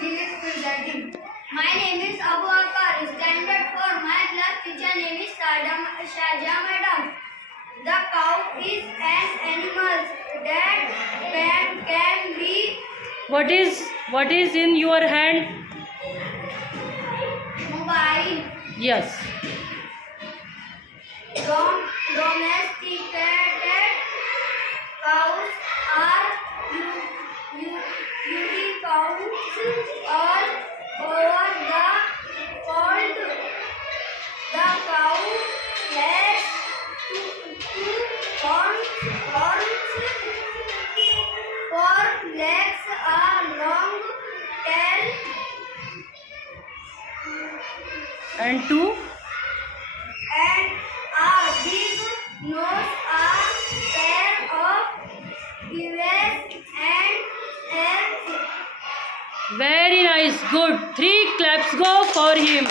He is presenting. My name is Abu Akar. Standard 4. My class teacher name is Shahjahan Madam. The cow is an animal that can be What is in your hand? mobile. Yes. Domesticated cows are unique cows all over the world. The cow has two horns, four legs, a long tail, And two? and a big nose, a pair of ears, and eggs. Very nice. Good. 3 claps go for him.